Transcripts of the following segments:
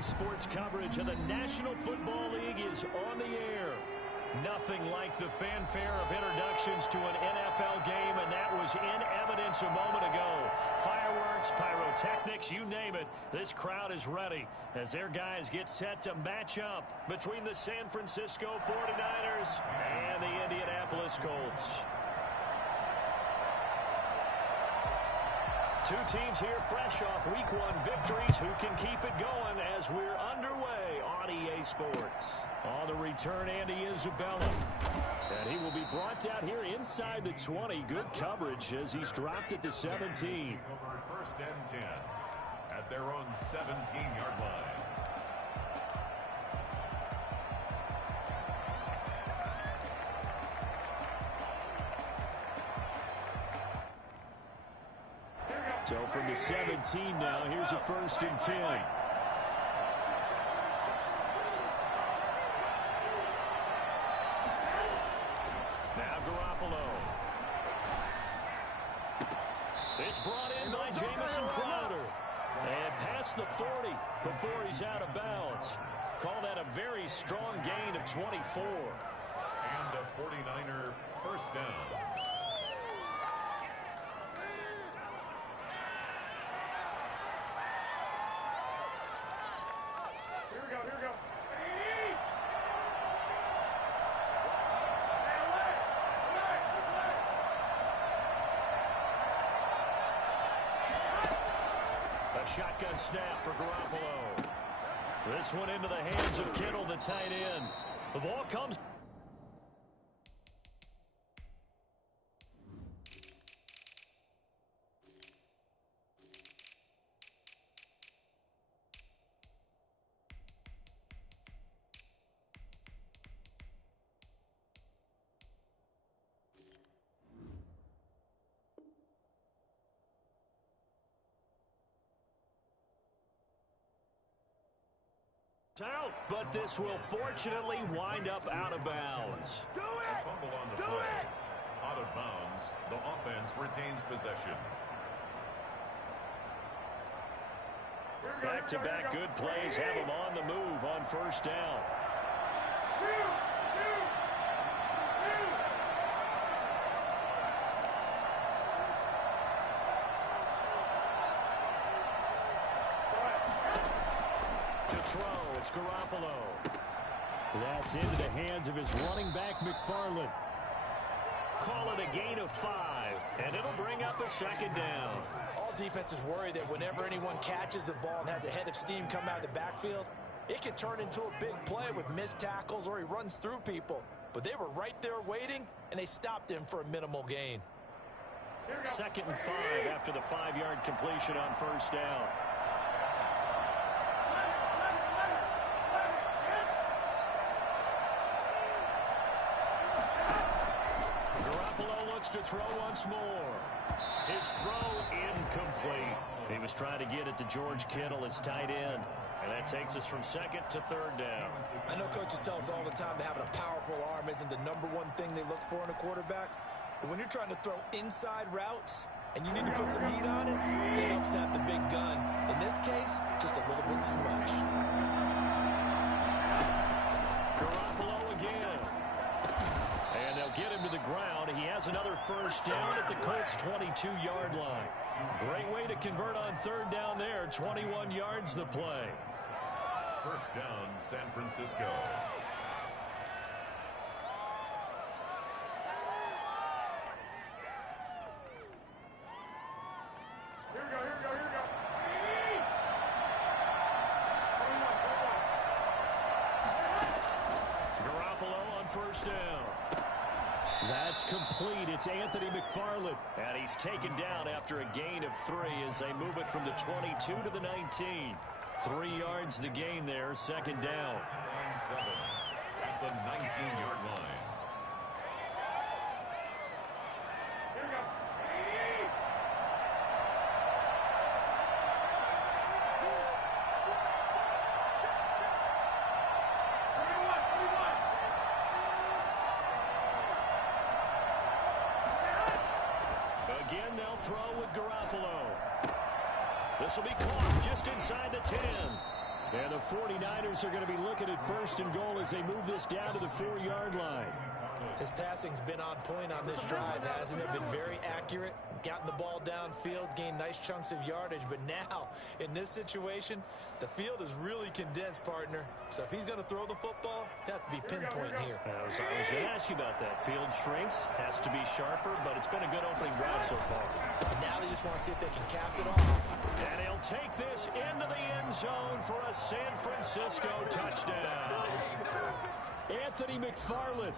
Sports coverage of the National Football League is on the air. Nothing like the fanfare of introductions to an NFL game, and that was in evidence a moment ago. Fireworks, pyrotechnics, you name it. This crowd is ready as their guys get set to match up between the San Francisco 49ers and the Indianapolis Colts. Two teams here fresh off Week 1 victories who can keep it going as we're underway on EA Sports. On the return, Andy Isabella. And he will be brought down here inside the 20. Good coverage as he's dropped at the 17. Over 1st and 10 at their own 17-yard line. So from the 17 now, here's a 1st and 10. Now Garoppolo. It's brought in by Jamison Crowder. And past the 40 before he's out of bounds. Call that a very strong gain of 24. And a 49er 1st down. Shotgun snap for Garoppolo. This one into the hands of Kittle, the tight end. The ball comes. Out, but this will fortunately wind up out of bounds. Do it! Fumble on the play. Out of bounds. The offense retains possession. Back-to-back good plays have them on the move on 1st down. To throw, it's Garoppolo. That's into the hands of his running back, McFarland. Call it a gain of 5, and it'll bring up a 2nd down. All defenses worry that whenever anyone catches the ball and has a head of steam come out of the backfield, it can turn into a big play with missed tackles or he runs through people. But they were right there waiting, and they stopped him for a minimal gain. 2nd and 5 after the 5-yard completion on 1st down. To throw once more. His throw incomplete. He was trying to get it to George Kittle, his tight end. And that takes us from 2nd to 3rd down. I know coaches tell us all the time that having a powerful arm isn't the #1 thing they look for in a quarterback. But when you're trying to throw inside routes and you need to put some heat on it, it helps have the big gun. In this case, just a little bit too much. Garoppolo again. And they'll get him to the ground. He has another 1st down at the Colts' 22-yard line. Great way to convert on 3rd down there. 21 yards the play. 1st down, San Francisco. Here we go. Garoppolo on 1st down. That's complete. It's Anthony McFarland. And he's taken down after a gain of 3 as they move it from the 22 to the 19. 3 yards the gain there, 2nd down. 9-7 at the 19-yard line. Again, they'll throw with Garoppolo. This will be caught just inside the 10. And the 49ers are going to be looking at 1st and goal as they move this down to the 4-yard line. His passing's been on point on this drive, hasn't it? Been very accurate, gotten the ball downfield, gained nice chunks of yardage. But now, in this situation, the field is really condensed, partner. So if he's going to throw the football, it has to be pinpoint here. I was going to ask you about that. Field shrinks, has to be sharper, but it's been a good opening drive so far. Now they just want to see if they can cap it off. And he'll take this into the end zone for a San Francisco touchdown. Anthony McFarland,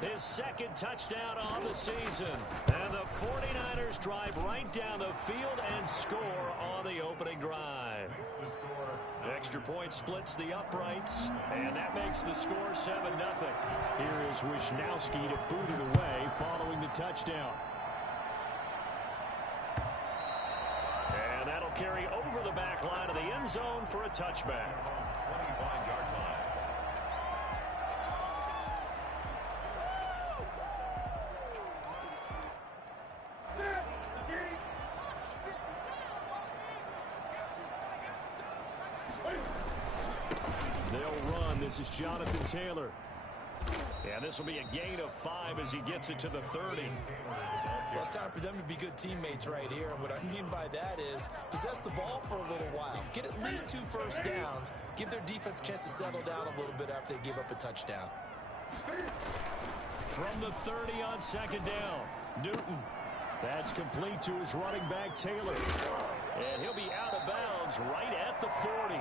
his 2nd touchdown on the season. And the 49ers drive right down the field and score on the opening drive. Extra point splits the uprights, and that makes the score 7-0. Here is Wisnowski to boot it away following the touchdown. And that'll carry over the back line of the end zone for a touchback. 25-yard line. They'll run. This is Jonathan Taylor. And this will be a gain of 5 as he gets it to the 30. Well, it's time for them to be good teammates right here. And what I mean by that is possess the ball for a little while. Get at least 2 first downs. Give their defense a chance to settle down a little bit after they give up a touchdown. From the 30 on 2nd down, Newton. That's complete to his running back, Taylor. And he'll be out of bounds right at the 40.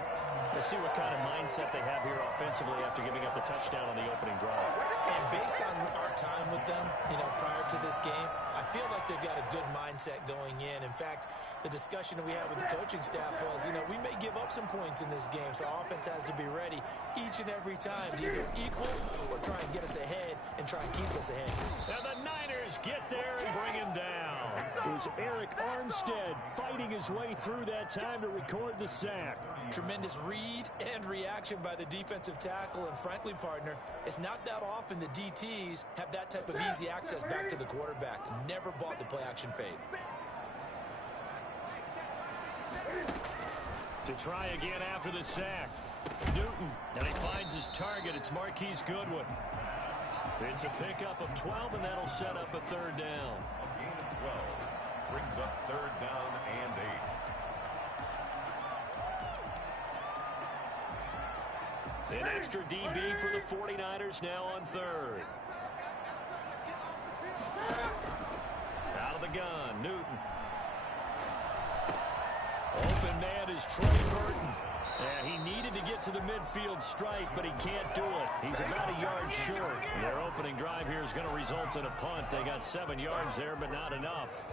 Let's see what kind of mindset they have here offensively after giving up the touchdown on the opening drive. And based on our time with them, prior to this game, I feel like they've got a good mindset going in. In fact, the discussion that we had with the coaching staff was, we may give up some points in this game, so offense has to be ready each and every time to either equal or try and get us ahead and try and keep us ahead. And the Niners get there and bring him down. It was Eric Armstead fighting his way through that time to record the sack. Tremendous read and reaction by the defensive tackle, and frankly, partner, it's not that often the DTs have that type of easy access back to the quarterback. Never bought the play-action fade. To try again after the sack, Newton, and he finds his target. It's Marquise Goodwin. It's a pickup of 12, and that'll set up a 3rd down. A gain of 12 brings up 3rd down and 8. An extra DB for the 49ers now on 3rd. Out of the gun, Newton. Open man is Trey Burton. And he needed to get to the midfield stripe, but he can't do it. He's about a yard short. Their opening drive here is going to result in a punt. They got 7 yards there, but not enough.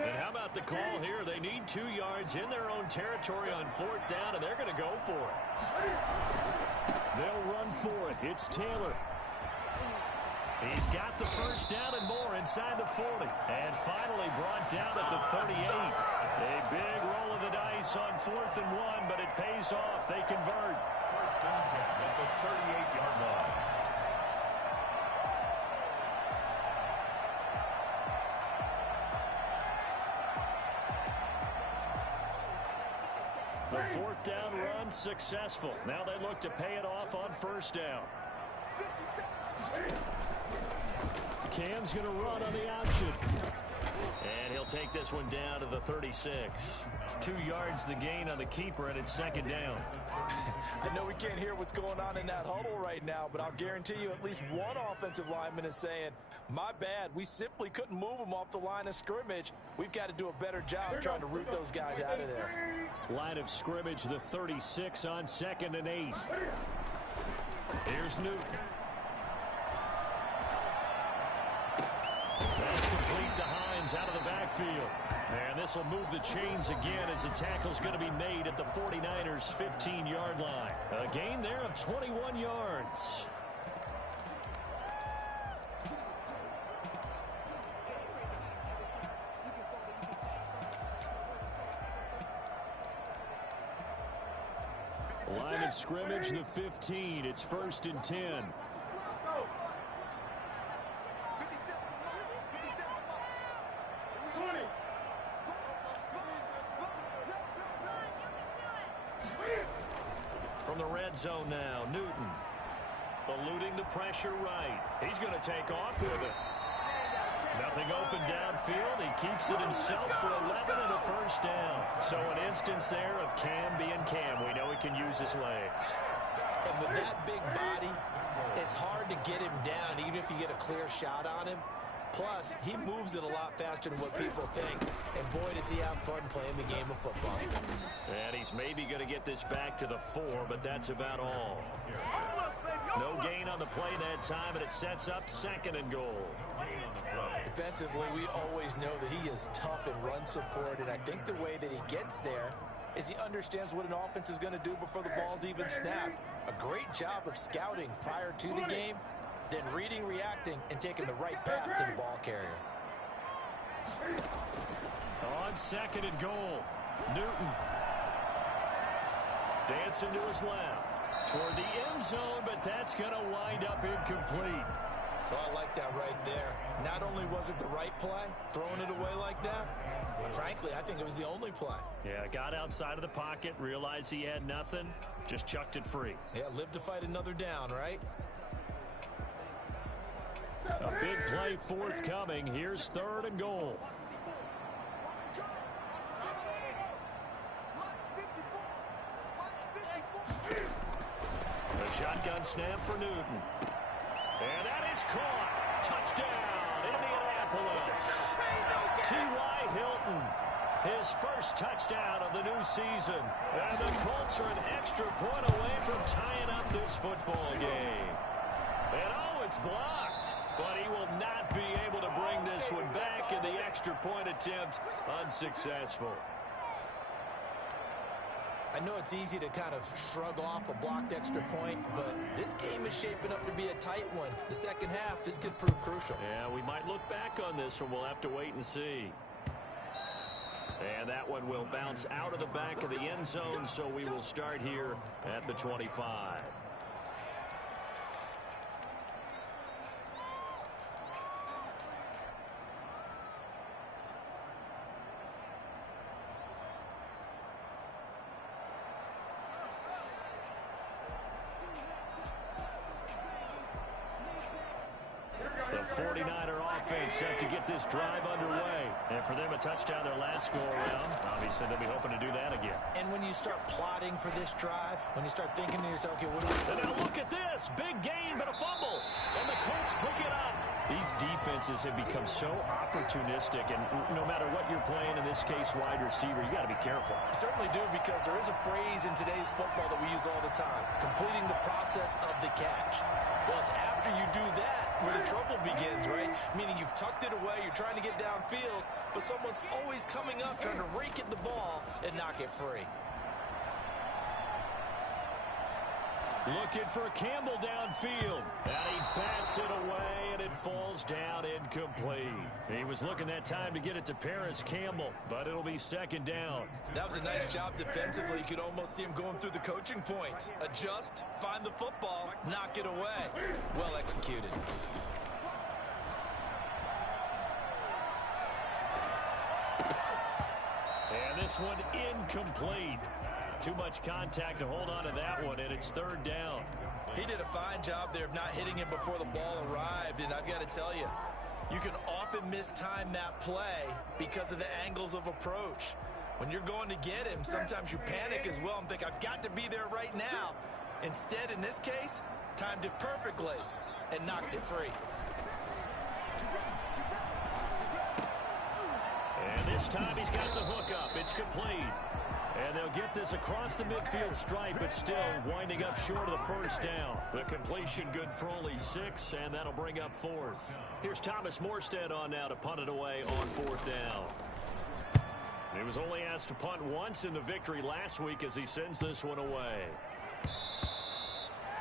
And how about the call here? They need 2 yards in their own territory on 4th down, and they're going to go for it. They'll run for it. It's Taylor. He's got the 1st down and more inside the 40. And finally brought down at the 38. A big roll of the dice on 4th and 1, but it pays off. They convert. 1st and 10 at the 38-yard line. The 4th down run successful. Now they look to pay it off on 1st down. Cam's going to run on the option. And he'll take this one down to the 36. 2 yards the gain on the keeper, and it's 2nd down. I know we can't hear what's going on in that huddle right now, but I'll guarantee you at least one offensive lineman is saying, my bad, we simply couldn't move them off the line of scrimmage. We've got to do a better job trying to root those guys out of there. Line of scrimmage, the 36 on 2nd and 8. Here's Newton. That's complete to Hines out of the backfield. And this will move the chains again as the tackle's going to be made at the 49ers' 15-yard line. A gain there of 21 yards. Line of scrimmage, the 15. It's 1st and 10. From the red zone now, Newton. Eluding the pressure right. He's going to take off with it. Nothing open downfield. He keeps it himself for 11 and a first down. So an instance there of Cam being Cam. We know he can use his legs. And with that big body, it's hard to get him down, even if you get a clear shot on him. Plus, he moves it a lot faster than what people think. And boy, does he have fun playing the game of football. And he's maybe going to get this back to the 4, but that's about all. No gain on the play that time, and it sets up 2nd and goal. Defensively, we always know that he is tough in run support, and I think the way that he gets there is he understands what an offense is going to do before the ball's even snapped. A great job of scouting prior to the game, then reading, reacting, and taking the right path to the ball carrier. On 2nd and goal, Newton dancing to his left toward the end zone, but that's going to wind up incomplete. So I like that right there. Not only was it the right play, throwing it away like that, but frankly, I think it was the only play. Yeah, got outside of the pocket, realized he had nothing, just chucked it free. Yeah, live to fight another down, right? A big play forthcoming. Here's 3rd and goal. A shotgun snap for Newton. And that is caught. Touchdown, Indianapolis. T.Y. Hilton, his first touchdown of the new season. And the Colts are an extra point away from tying up this football game. And oh, it's blocked. But he will not be able to bring this one back, and the extra point attempt unsuccessful. I know it's easy to kind of shrug off a blocked extra point, but this game is shaping up to be a tight one. The second half, this could prove crucial. Yeah, we might look back on this one. We'll have to wait and see. And that one will bounce out of the back of the end zone, so we will start here at the 25. The 49er offense set to get this drive underway. And for them, a touchdown their last go-around. Obviously, they'll be hoping to do that again. And when you start plotting for this drive, when you start thinking to yourself, okay, what do we... And now look at this. Big gain, but a fumble. And the Colts pick it up. These defenses have become so opportunistic, and no matter what you're playing, in this case, wide receiver, you got to be careful. I certainly do, because there is a phrase in today's football that we use all the time, completing the process of the catch. Well, it's after you do that where the trouble begins, right? Meaning you've tucked it away, you're trying to get downfield, but someone's always coming up trying to rake at the ball and knock it free. Looking for Campbell downfield. And he bats it away, and it falls down incomplete. He was looking that time to get it to Paris Campbell, but it'll be 2nd down. That was a nice job defensively. You could almost see him going through the coaching points. Adjust, find the football, knock it away. Well executed. And this one incomplete. Too much contact to hold on to that one, and it's 3rd down. He did a fine job there of not hitting him before the ball arrived, and I've got to tell you, you can often mistime that play because of the angles of approach. When you're going to get him, sometimes you panic as well and think, I've got to be there right now. Instead, in this case, timed it perfectly and knocked it free. And this time he's got the hook up. It's complete. And they'll get this across the midfield stripe, but still winding up short of the 1st down. The completion good for only 6, and that'll bring up 4th. Here's Thomas Morstead on now to punt it away on 4th down. He was only asked to punt once in the victory last week as he sends this one away.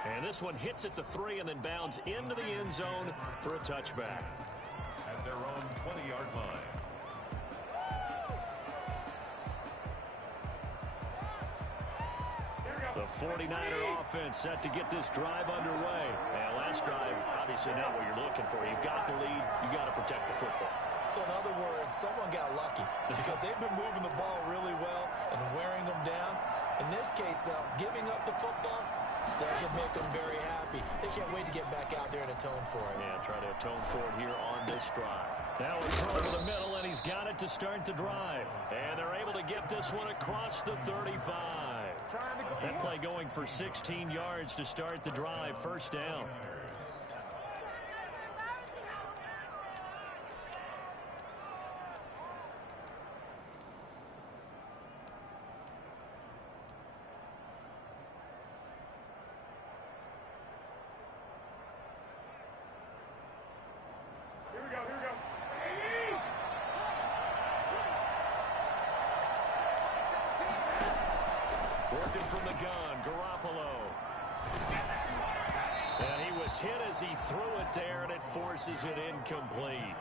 And this one hits at the 3 and then bounds into the end zone for a touchback. At their own 20-yard line. The 49er offense set to get this drive underway. And last drive, obviously not what you're looking for. You've got the lead. You've got to protect the football. So in other words, someone got lucky because they've been moving the ball really well and wearing them down. In this case, though, giving up the football doesn't make them very happy. They can't wait to get back out there and atone for it. Yeah, try to atone for it here on this drive. Now a throw to the middle, and he's got it to start the drive. And they're able to get this one across the 35. That play going for 16 yards to start the drive. First down. Working from the gun, Garoppolo. And he was hit as he threw it there, and it forces it incomplete.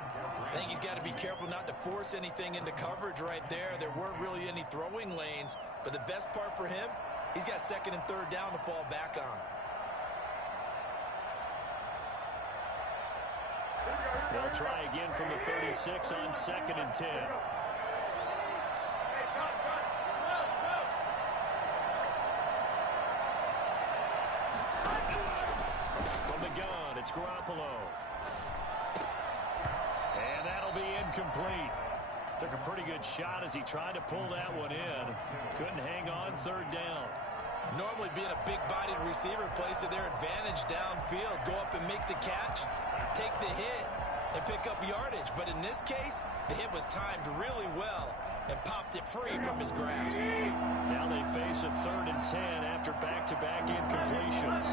I think he's got to be careful not to force anything into coverage right there. There weren't really any throwing lanes, but the best part for him, he's got second and third down to fall back on. They'll try again from the 36 on 2nd and 10. From the gun, it's Garoppolo. And that'll be incomplete. Took a pretty good shot as he tried to pull that one in. Couldn't hang on, third down. Normally being a big-bodied receiver plays to their advantage downfield. Go up and make the catch, take the hit, and pick up yardage. But in this case, the hit was timed really well and popped it free from his grasp. Now they face a 3rd and 10 after back-to-back incompletions.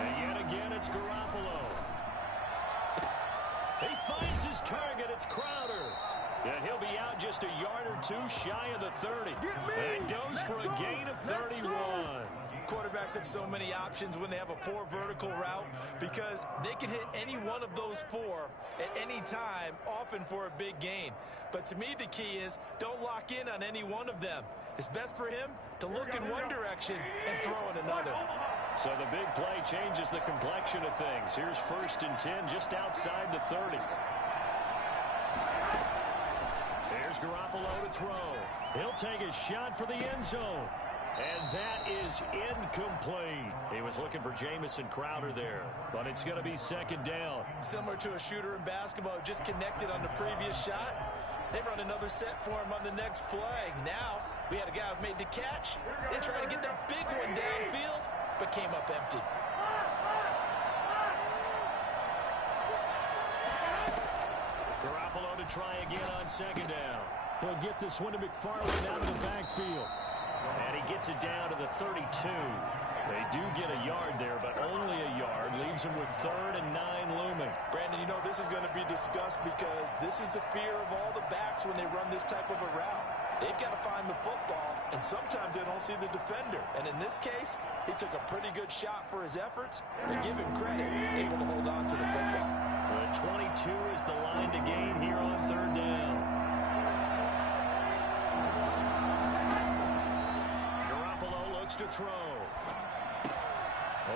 And yet again, it's Garoppolo. He finds his target. It's Crowder. And he'll be out just a yard or two shy of the 30. And goes for a gain of 31. Quarterbacks have so many options when they have a 4 vertical route because they can hit any one of those 4 at any time, often for a big gain. But to me, the key is don't lock in on any one of them. It's best for him to look in one direction and throw in another. So the big play changes the complexion of things. Here's 1st and 10 just outside the 30. There's Garoppolo to throw. He'll take a shot for the end zone. And that is incomplete. He was looking for Jamison Crowder there, but it's going to be 2nd down. Similar to a shooter in basketball who just connected on the previous shot. They run another set for him on the next play. Now, we had a guy who made the catch. They tried to get the big one downfield, but came up empty. Garoppolo to try again on 2nd down. He'll get this one to McFarland out of the backfield. And he gets it down to the 32. They do get a yard there, but only a yard. Leaves him with 3rd and 9 looming. Brandon, you know this is going to be discussed because this is the fear of all the backs when they run this type of a route. They've got to find the football, and sometimes they don't see the defender. And in this case, he took a pretty good shot for his efforts, but give him credit, able to hold on to the football. The 22 is the line to gain here on 3rd down. Garoppolo looks to throw.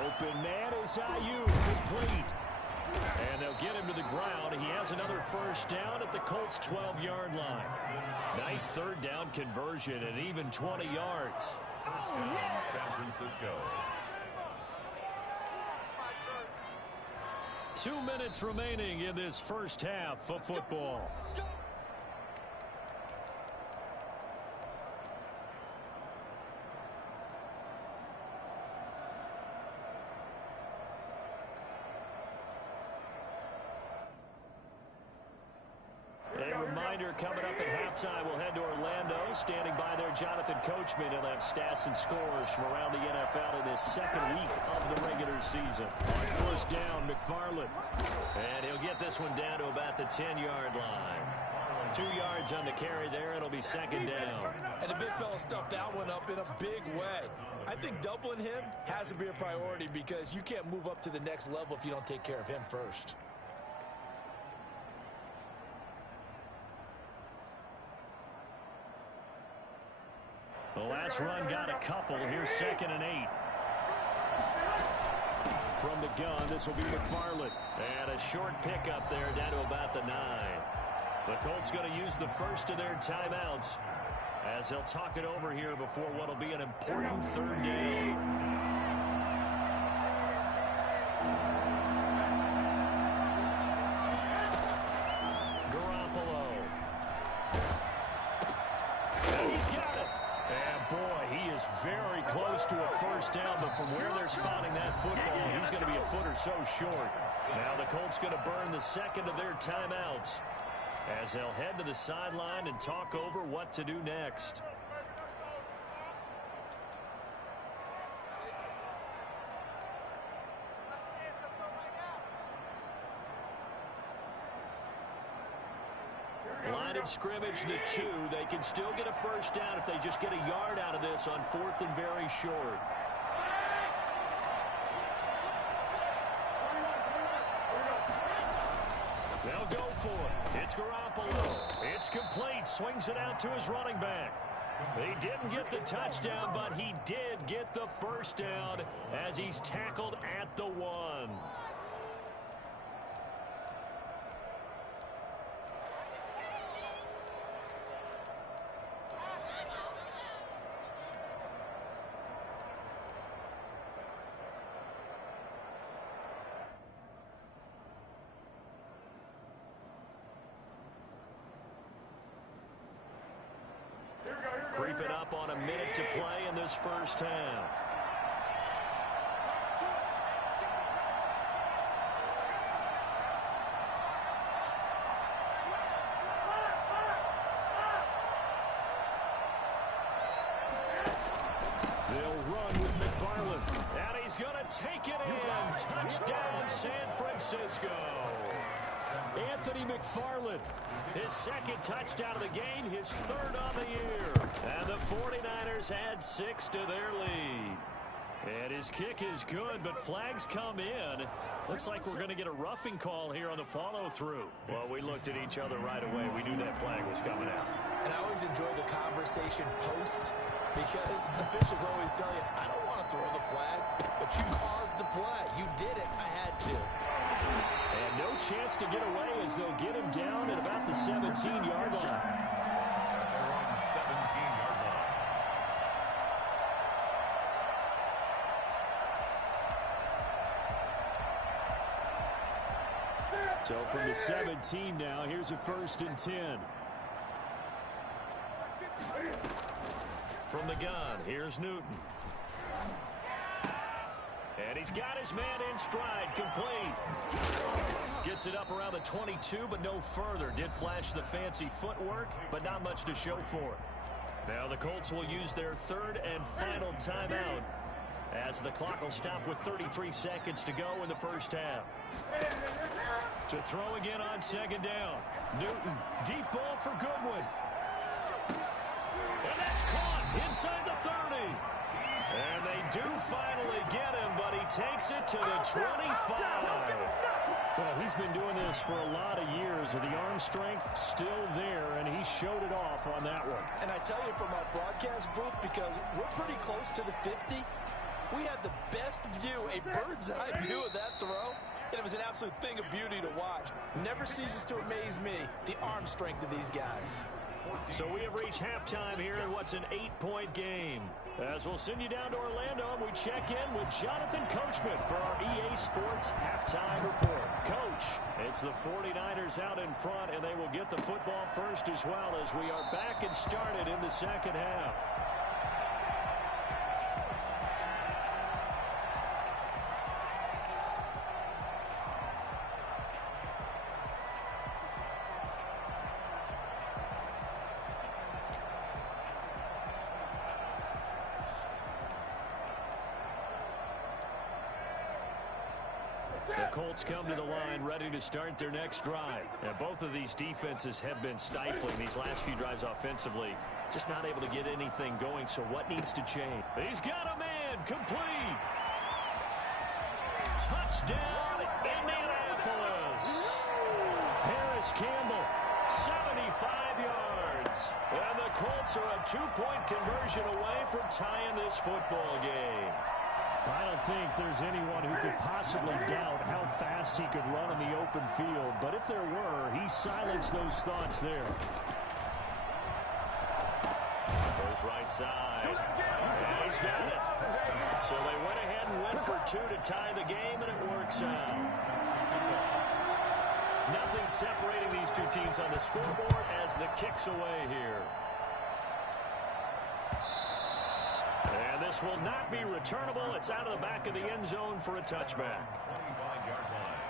Open man is Ayuk, complete. And they'll get him to the ground. He has another 1st down at the Colts' 12-yard line. Nice 3rd down conversion and even 20 yards. First down, San Francisco. 2 minutes remaining in this first half of football. A reminder coming up at halftime, we'll head to Orlando. Standing by there, Jonathan Coachman. He'll have stats and scores from around the NFL in this second week of the regular season. On first down, McFarland. And he'll get this one down to about the 10-yard line. 2 yards on the carry there. It'll be second down. And the big fella stuffed that one up in a big way. I think doubling him has to be a priority because you can't move up to the next level if you don't take care of him first. The last run got a couple. Here's 2nd and 8. From the gun, this will be McFarland. And a short pickup there down to about the 9. The Colts going to use the first of their timeouts as they'll talk it over here before what will be an important 3rd down. Very close to a first down, but from where they're spotting that football, he's going to be a foot or so short. Now the Colts going to burn the second of their timeouts as they'll head to the sideline and talk over what to do next. Line of scrimmage, the 2. They can still get a first down if they just get a yard out of this on 4th and very short. They'll go for it. It's Garoppolo. It's complete. Swings it out to his running back. He didn't get the touchdown, but he did get the first down as he's tackled at the 1. Creeping up on a minute to play in this first half. They'll run with McFarland. And he's going to take it in. Touchdown, San Francisco. Anthony McFarland. His 2nd touchdown of the game, his 3rd on the year. And the 49ers add 6 to their lead. And his kick is good, but flags come in. Looks like we're going to get a roughing call here on the follow-through. Well, we looked at each other right away. We knew that flag was coming out. And I always enjoy the conversation post because officials always tell you, I don't want to throw the flag, but you caused the play. You did it. I had to. And no chance to get away as they'll get him down at about the 17-yard line. They're on the 17-yard line. So from the 17 now, here's a 1st and 10. From the gun, here's Newton. And he's got his man in stride, complete. Gets it up around the 22, but no further. Did flash the fancy footwork, but not much to show for it. Now the Colts will use their 3rd and final timeout as the clock will stop with 33 seconds to go in the first half. To throw again on 2nd down. Newton, deep ball for Goodwin. And that's caught inside the 30. And they do finally get him, but he takes it to the 25. Well, he's been doing this for a lot of years with the arm strength still there, and he showed it off on that one. And I tell you from our broadcast booth, because we're pretty close to the 50, we had the best view, a bird's-eye view of that throw, and it was an absolute thing of beauty to watch. Never ceases to amaze me, the arm strength of these guys. So we have reached halftime here in what's an 8-point game. As we'll send you down to Orlando, and we check in with Jonathan Coachman for our EA Sports Halftime Report. Coach, it's the 49ers out in front, and they will get the football first as well as we are back and started in the second half. Colts come to the line ready to start their next drive. And both of these defenses have been stifling these last few drives offensively. Just not able to get anything going, so what needs to change? He's got a man, complete. Touchdown, Indianapolis. Paris Campbell, 75 yards. And the Colts are a 2-point conversion away from tying this football game. I don't think there's anyone who could possibly doubt how fast he could run in the open field. But if there were, he silenced those thoughts there. Goes right side. And he's got it. So they went ahead and went for two to tie the game, and it works out. Nothing separating these two teams on the scoreboard as the kick's away here. And this will not be returnable. It's out of the back of the end zone for a touchback. 25-yard line.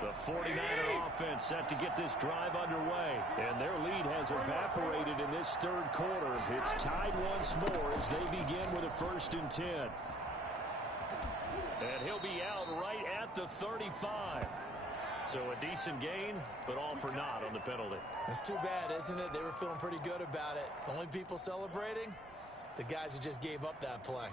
The 49er offense set to get this drive underway. And their lead has evaporated in this third quarter. It's tied once more as they begin with a 1st and 10. And he'll be out right at the 35. So a decent gain, but all for naught on the penalty. It's too bad, isn't it? They were feeling pretty good about it. The only people celebrating, the guys who just gave up that play.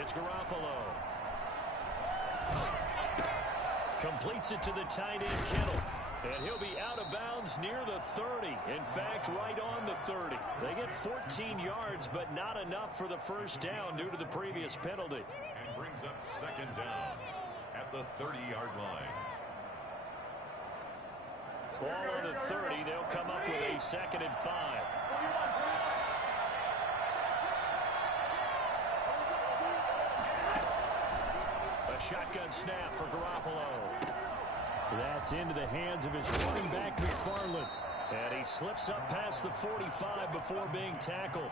It's Garoppolo. Completes it to the tight end, Kittle. And he'll be out of bounds near the 30. In fact, right on the 30. They get 14 yards, but not enough for the first down due to the previous penalty. And brings up 2nd down at the 30-yard line. Ball on the 30. They'll come up with a 2nd and 5. Shotgun snap for Garoppolo. That's into the hands of his running back, McFarland. And he slips up past the 45 before being tackled.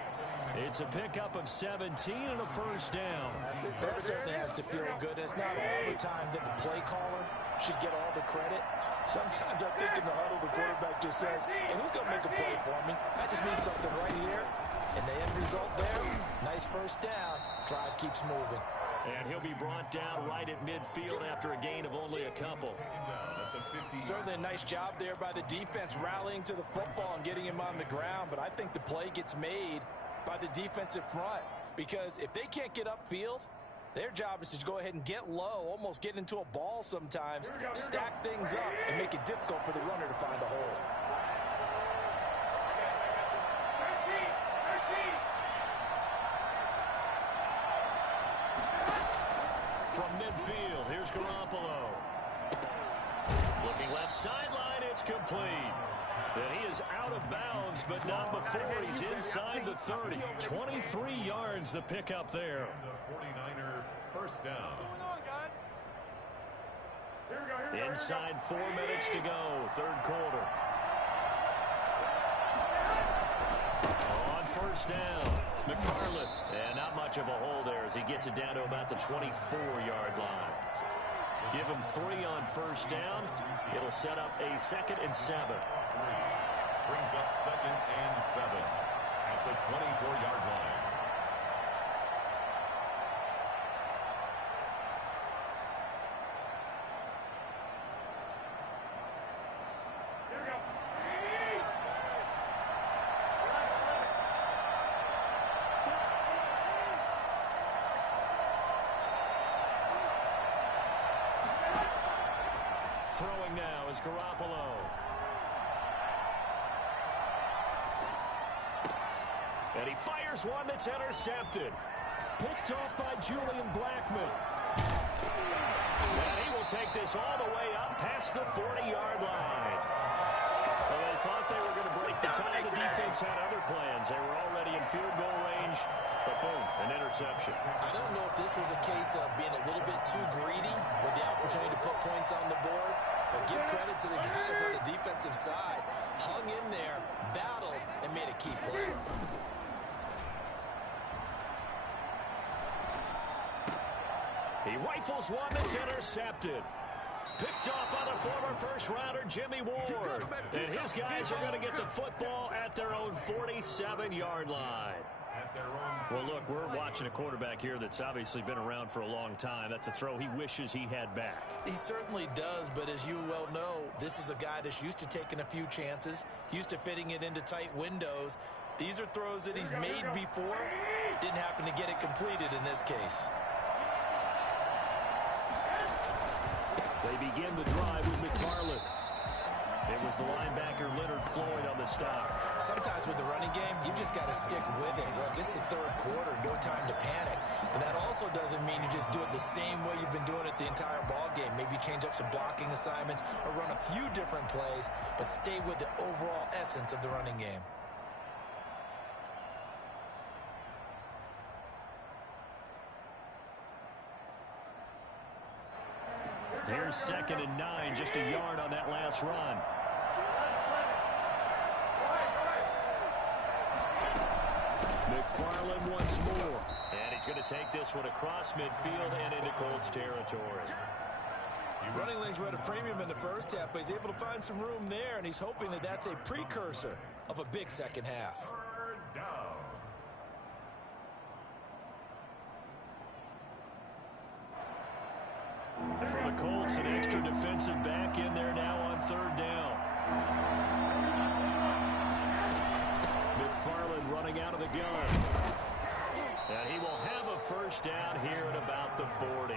It's a pickup of 17 and a 1st down. That certainly has to feel good. It's not all the time that the play caller should get all the credit. Sometimes I think in the huddle, the quarterback just says, hey, who's going to make a play for me? I just need something right here. And the end result there, nice 1st down. Drive keeps moving. And he'll be brought down right at midfield after a gain of only a couple. Certainly a nice job there by the defense rallying to the football and getting him on the ground. But I think the play gets made by the defensive front. Because if they can't get upfield, their job is to go ahead and get low, almost get into a ball sometimes, stack things up, and make it difficult for the runner to find a hole. From midfield, here's Garoppolo. Looking left sideline, it's complete. And he is out of bounds, but not before he's inside the 30. 23 yards the pickup there. The 49er 1st down. Inside 4 minutes to go, third quarter. On 1st down, McFarland. And not much of a hole there as he gets it down to about the 24-yard line. Give him 3 on 1st down. It'll set up a 2nd and 7. Brings up 2nd and 7 at the 24-yard line. Throwing now is Garoppolo. And he fires one that's intercepted. Picked off by Julian Blackmon. And he will take this all the way up past the 40-yard line. Well, they thought they were going to break the time, the defense had other plans. They were already in field goal range, but boom, an interception. I don't know if this was a case of being a little bit too greedy with the opportunity to put points on the board, but give credit to the guys on the defensive side. Hung in there, battled, and made a key play. He rifles one that's intercepted. Picked off by the former first-rounder Jimmy Ward. And his guys are going to get the football at their own 47-yard line. Well, look, we're watching a quarterback here that's obviously been around for a long time. That's a throw he wishes he had back. He certainly does, but as you well know, this is a guy that's used to taking a few chances, used to fitting it into tight windows. These are throws that he's made before. Didn't happen to get it completed in this case. They begin the drive with McFarland. It was the linebacker Leonard Floyd on the stop. Sometimes with the running game, you've just got to stick with it. Look, it's the third quarter, no time to panic. But that also doesn't mean you just do it the same way you've been doing it the entire ball game. Maybe change up some blocking assignments or run a few different plays, but stay with the overall essence of the running game. Here's 2nd and 9, just a yard on that last run. McFarland once more. And he's going to take this one across midfield and into Colts territory. Running lanes were at a premium in the first half, but he's able to find some room there, and he's hoping that that's a precursor of a big second half. For the Colts, an extra defensive back in there now on 3rd down. McFarland running out of the gun. And he will have a first down here at about the 40.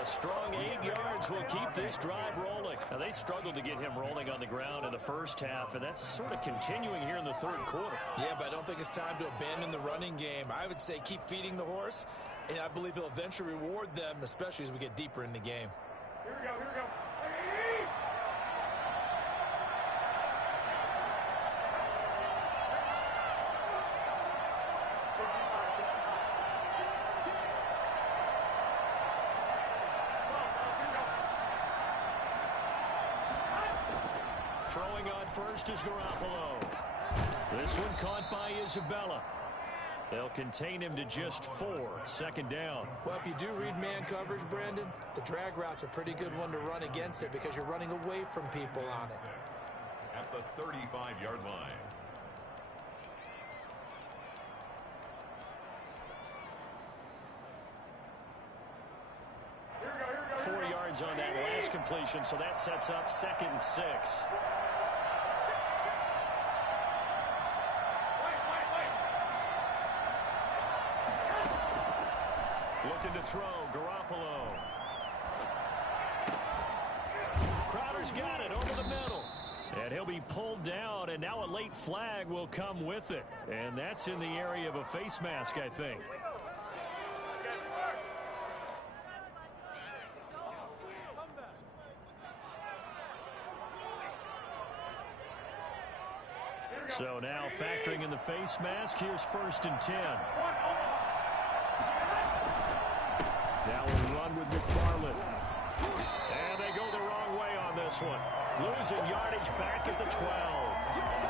A strong 8 yards will keep this drive rolling. Now, they struggled to get him rolling on the ground in the first half, and that's sort of continuing here in the 3rd quarter. Yeah, but I don't think it's time to abandon the running game. I would say keep feeding the horse, and I believe he'll eventually reward them, especially as we get deeper in the game. Here we go, here we go. Throwing on first is Garoppolo. This one caught by Isabella. They'll contain him to just 4. 2nd down. Well, if you do read man coverage, Brandon, the drag route's a pretty good one to run against it because you're running away from people on it. At the 35-yard line. Here we go. 4 yards on that last completion, so that sets up 2nd and 6. Looking to throw, Garoppolo. Crowder's got it over the middle. And he'll be pulled down, and now a late flag will come with it. And that's in the area of a face mask, I think. So now factoring in the face mask, here's 1st and 10. Now we'll run with McFarland. And they go the wrong way on this one. Losing yardage back at the 12.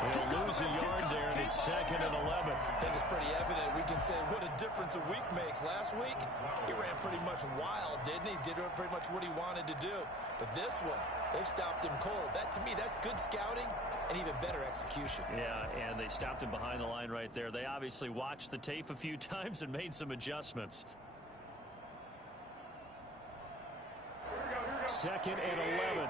They'll lose a yard there, and it's 2nd and 11. I think it's pretty evident. We can say what a difference a week makes. Last week, he ran pretty much wild, didn't he? Did pretty much what he wanted to do. But this one, they've stopped him cold. That, to me, that's good scouting and even better execution. Yeah, and they stopped him behind the line right there. They obviously watched the tape a few times and made some adjustments. 2nd and 11.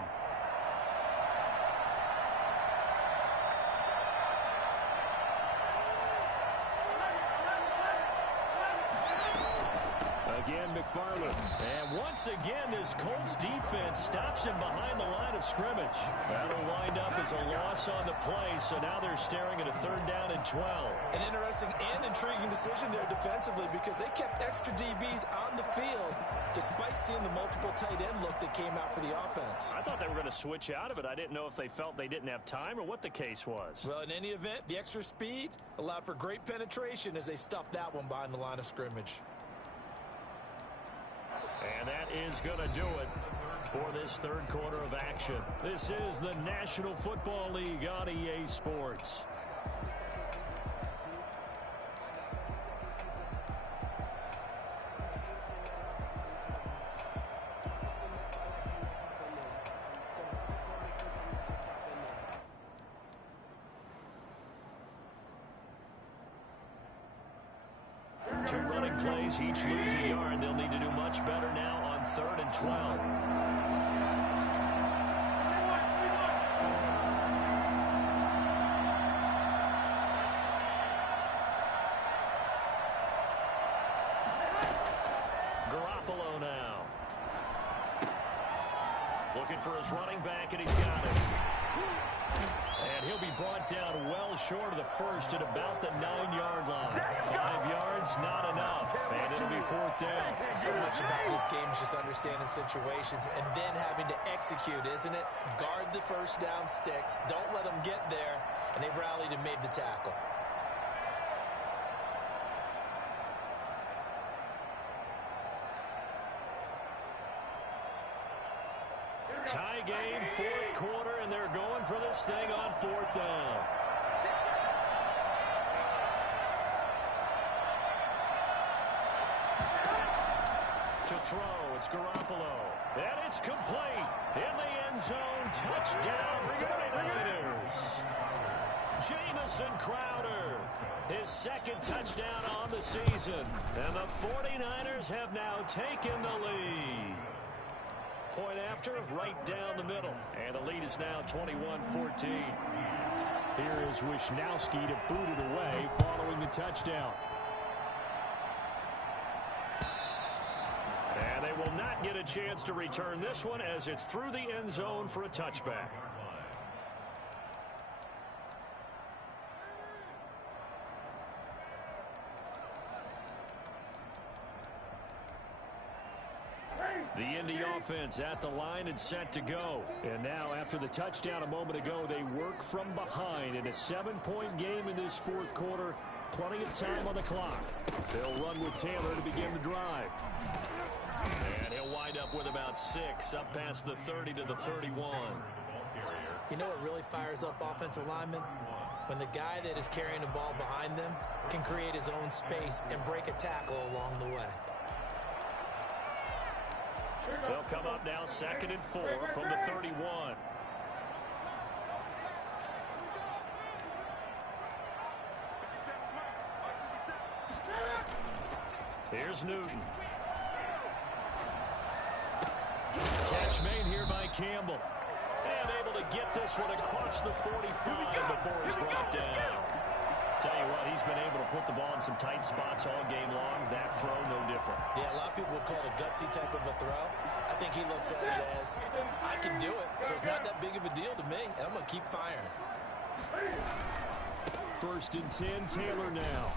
Again, McFarland. And once again, this Colts defense stops him behind the line of scrimmage. That'll wind up as a loss on the play, so now they're staring at a 3rd down and 12. An interesting and intriguing decision there defensively because they kept extra DBs on the field despite seeing the multiple tight end look that came out for the offense. I thought they were going to switch out of it. I didn't know if they felt they didn't have time or what the case was. Well, in any event, the extra speed allowed for great penetration as they stuffed that one behind the line of scrimmage. And that is going to do it for this 3rd quarter of action. This is the National Football League on EA Sports. Two running plays, each lose a yard. They'll need to do much better now on 3rd and 12. Garoppolo now. Looking for his running back, and he's got it. And he'll be brought down well short of the first at about the 9-yard line. 5 yards, not enough. And it'll be 4th down. So much about this game is just understanding situations and then having to execute, isn't it? Guard the first down sticks. Don't let them get there. And they rallied and made the tackle. Tie game, 4th quarter, and they're going for this thing on 4th down. To throw, it's Garoppolo. And it's complete. In the end zone, touchdown 49ers. Jamison Crowder, his 2nd touchdown on the season. And the 49ers have now taken the lead. Point after, right down the middle. And the lead is now 21-14. Here is Wisnowski to boot it away following the touchdown. And they will not get a chance to return this one as it's through the end zone for a touchback. The Indy offense at the line and set to go. And now after the touchdown a moment ago, they work from behind in a 7-point game in this 4th quarter. Plenty of time on the clock. They'll run with Taylor to begin the drive. And he'll wind up with about 6 up past the 30 to the 31. You know what really fires up offensive linemen? When the guy that is carrying the ball behind them can create his own space and break a tackle along the way. They'll come up now 2nd and 4 from the 31. Here's Newton. Catch made here by Campbell. And able to get this one across the 45 before he's brought down. Tell you what, he's been able to put the ball in some tight spots all game long. That throw, no different. Yeah, a lot of people would call it a gutsy type of a throw. I think he looks at it as, I can do it, so it's not that big of a deal to me, and I'm going to keep firing. 1st and 10, Taylor now.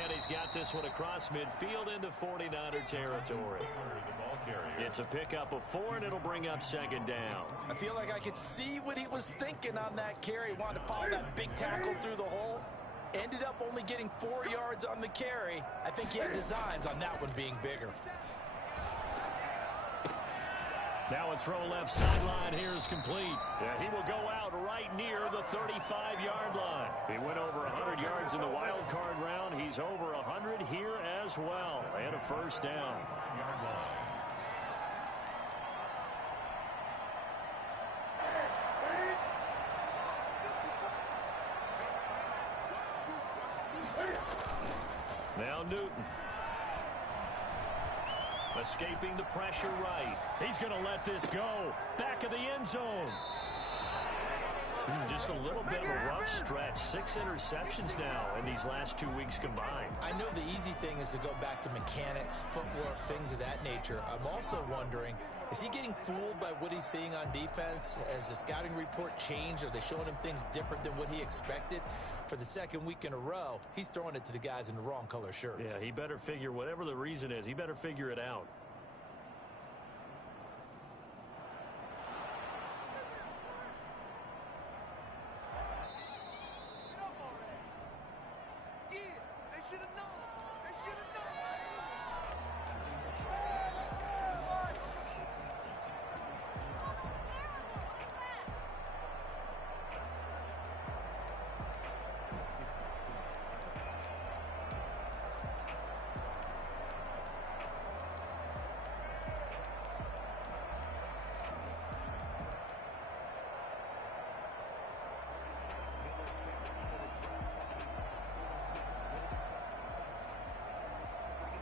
And he's got this one across midfield into 49er territory. It's a pickup of 4, and it'll bring up 2nd down. I feel like I could see what he was thinking on that carry. Wanted to follow that big tackle through the hole. Ended up only getting 4 yards on the carry. I think he had designs on that one being bigger. Now a throw left sideline here is complete. Yeah, he will go out right near the 35-yard line. He went over 100 yards in the wild card round. He's over 100 here as well. And a 1st down. Now Newton. Escaping the pressure right. He's going to let this go. Back of the end zone. Just a little bit of a rough stretch. 6 interceptions now in these last 2 weeks combined. I know the easy thing is to go back to mechanics, footwork, things of that nature. I'm also wondering, is he getting fooled by what he's seeing on defense? Has the scouting report changed? Are they showing him things different than what he expected? For the second week in a row, he's throwing it to the guys in the wrong color shirts. Yeah, he better figure, whatever the reason is, he better figure it out.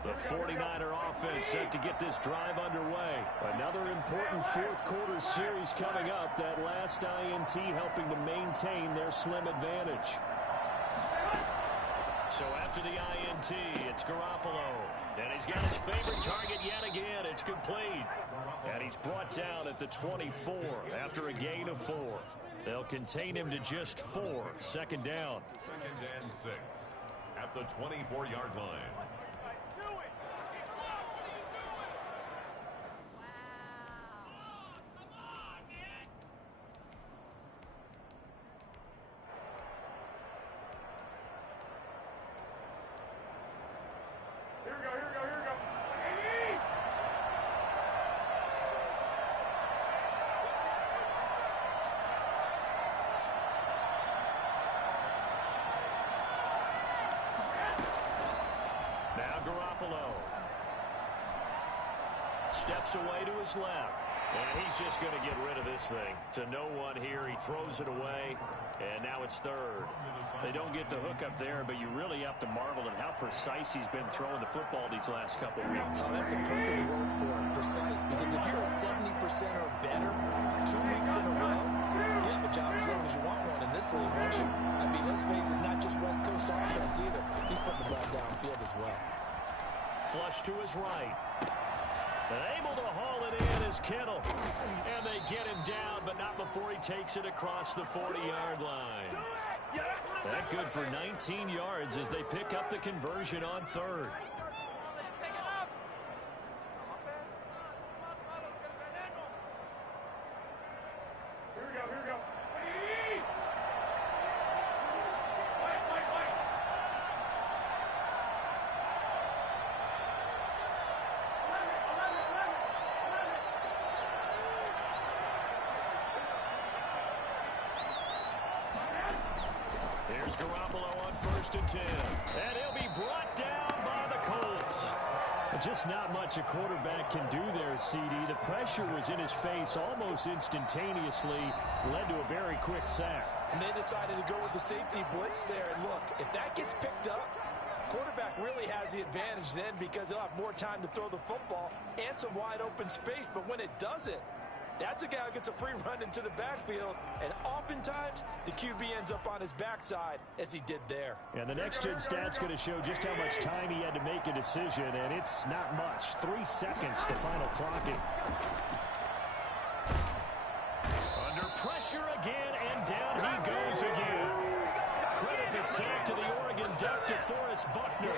The 49er offense set to get this drive underway. Another important fourth quarter series coming up. That last INT helping to maintain their slim advantage. So after the INT, it's Garoppolo. And he's got his favorite target yet again. It's complete. And he's brought down at the 24 after a gain of 4. They'll contain him to just 4. Second down. 2nd and 6 at the 24-yard line. Steps away to his left. And he's just going to get rid of this thing. To no one here. He throws it away. And now it's third. They don't get the hook up there, but you really have to marvel at how precise he's been throwing the football these last couple of weeks. Oh, that's a perfect word for it, precise. Because if you're at 70% or better 2 weeks in a row, you have a job as long as you want one in this league, won't you? I mean, let's face it, it's not just West Coast offense either. He's putting the ball downfield as well. Flush to his right. And able to haul it in is Kittle. And they get him down, but not before he takes it across the 40-yard line. That good for 19 yards as they pick up the conversion on third. Here's Garoppolo on 1st and 10. And he'll be brought down by the Colts. Just not much a quarterback can do there, CD. The pressure was in his face almost instantaneously, led to a very quick sack. And they decided to go with the safety blitz there. And look, if that gets picked up, quarterback really has the advantage then because he'll have more time to throw the football and some wide open space. But when it doesn't, that's a guy who gets a free run into the backfield, and oftentimes the QB ends up on his backside as he did there. And the next-gen stat's going to show just how much time he had to make a decision, and it's not much. 3 seconds, the final clocking. Under pressure again, and down he goes again. Credit the sack to the Oregon Duck, DeForest Buckner.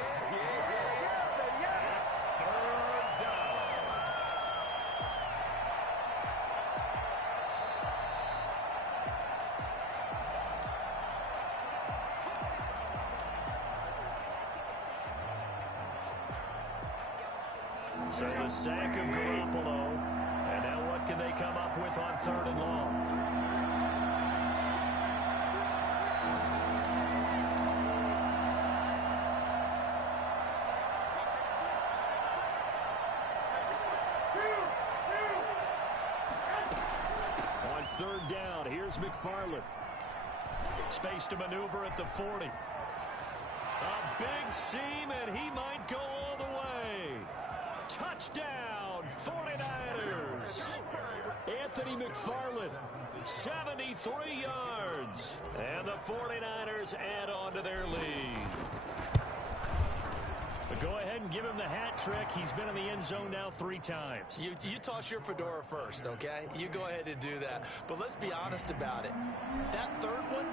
So the sack of Garoppolo. And now what can they come up with on 3rd and long? On 3rd down, here's McFarland. Space to maneuver at the 40. A big seam, and he might go all the way. Touchdown, 49ers. Anthony McFarland. 73 yards. And the 49ers add on to their lead. But go ahead and give him the hat trick. He's been in the end zone now 3 times. You toss your fedora first, okay? You go ahead and do that. But let's be honest about it. That third one,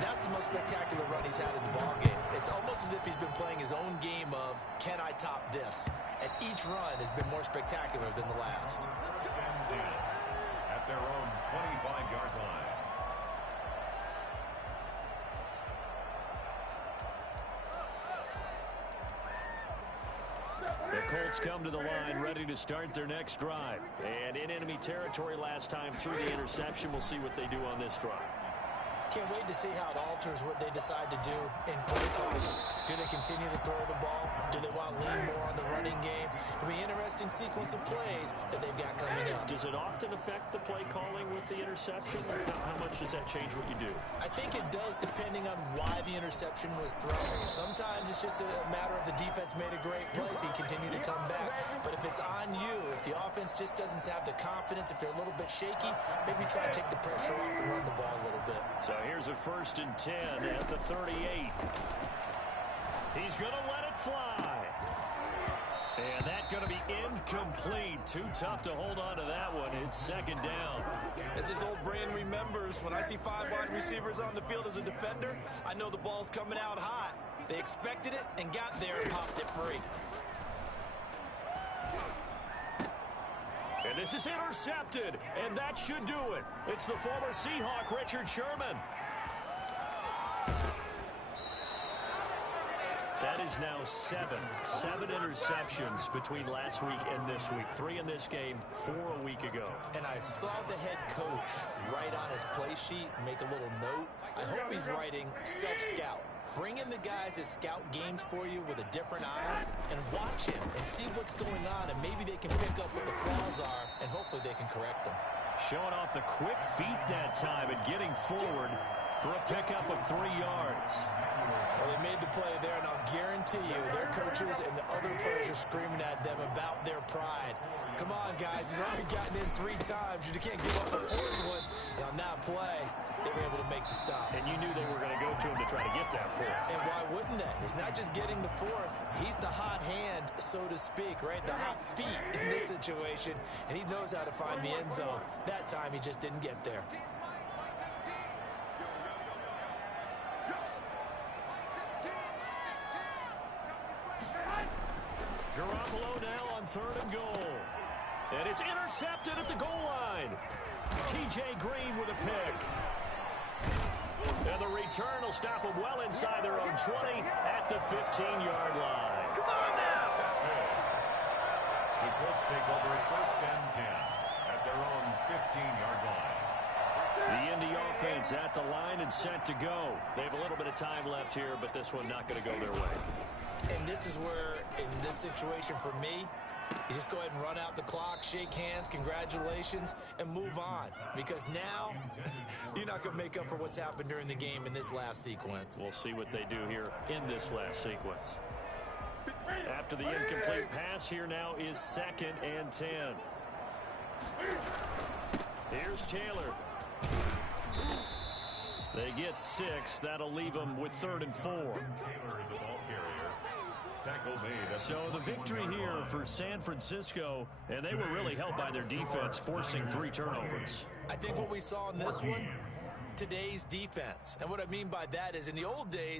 that's the most spectacular run he's had in the ballgame. It's almost as if he's been playing his own game of, can I top this? And each run has been more spectacular than the last. At their own 25-yard line. The Colts come to the line ready to start their next drive. And in enemy territory last time through the interception. We'll see what they do on this drive. Can't wait to see how it alters what they decide to do in play calling. Do they continue to throw the ball? Do they want to lean more on the running game? It'll be an interesting sequence of plays that they've got coming up. Does it often affect the play calling with the interception? How much does that change what you do? I think it does depending on why the interception was thrown. Sometimes it's just a matter of the defense made a great play, so you continue to come back. But if it's on you, if the offense just doesn't have the confidence, if they're a little bit shaky, maybe try and take the pressure off and run the ball a little bit. So here's a 1st and 10 at the 38. He's going to let it fly. And that's going to be incomplete. Too tough to hold on to that one. It's 2nd down. As this old brain remembers, when I see 5 wide receivers on the field as a defender, I know the ball's coming out hot. They expected it and got there and popped it free. And this is intercepted, and that should do it. It's the former Seahawk, Richard Sherman. That is now 7 interceptions between last week and this week. 3 in this game, 4 a week ago. And I saw the head coach write on his play sheet, make a little note. I hope he's writing self-scout. Bring in the guys that scout games for you with a different eye and watch him and see what's going on, and maybe they can pick up what the flaws are, and hopefully they can correct them. Showing off the quick feet that time and getting forward for a pickup of 3 yards. Well, they made the play there, and I'll guarantee you their coaches and the other players are screaming at them about their pride. Come on, guys. He's already gotten in 3 times. You can't give up a 4th one. And on that play, they were able to make the stop. And you knew they were going to go to him to try to get that 4th. And why wouldn't they? He's not just getting the 4th. He's the hot hand, so to speak, right? The hot feet in this situation. And he knows how to find the end zone. That time, he just didn't get there. Garoppolo now on 3rd and goal. And it's intercepted at the goal line. T.J. Green with a pick. And the return will stop them well inside their own 20 at the 15-yard line. Come on now! The Colts take over 1st and 10 at their own 15-yard line. The Indy offense at the line and set to go. They have a little bit of time left here, but this one not going to go their way. And this is where, in this situation for me, you just go ahead and run out the clock, shake hands, congratulations, and move on. Because now, you're not going to make up for what's happened during the game in this last sequence. We'll see what they do here in this last sequence. After the incomplete pass, here now is 2nd and 10. Here's Taylor. They get 6. That'll leave them with 3rd and 4. Taylor, the ball carrier. Tackle made. So the victory here for San Francisco, and they were really helped by their defense, forcing 3 turnovers. I think what we saw in this one, today's defense. And what I mean by that is in the old days,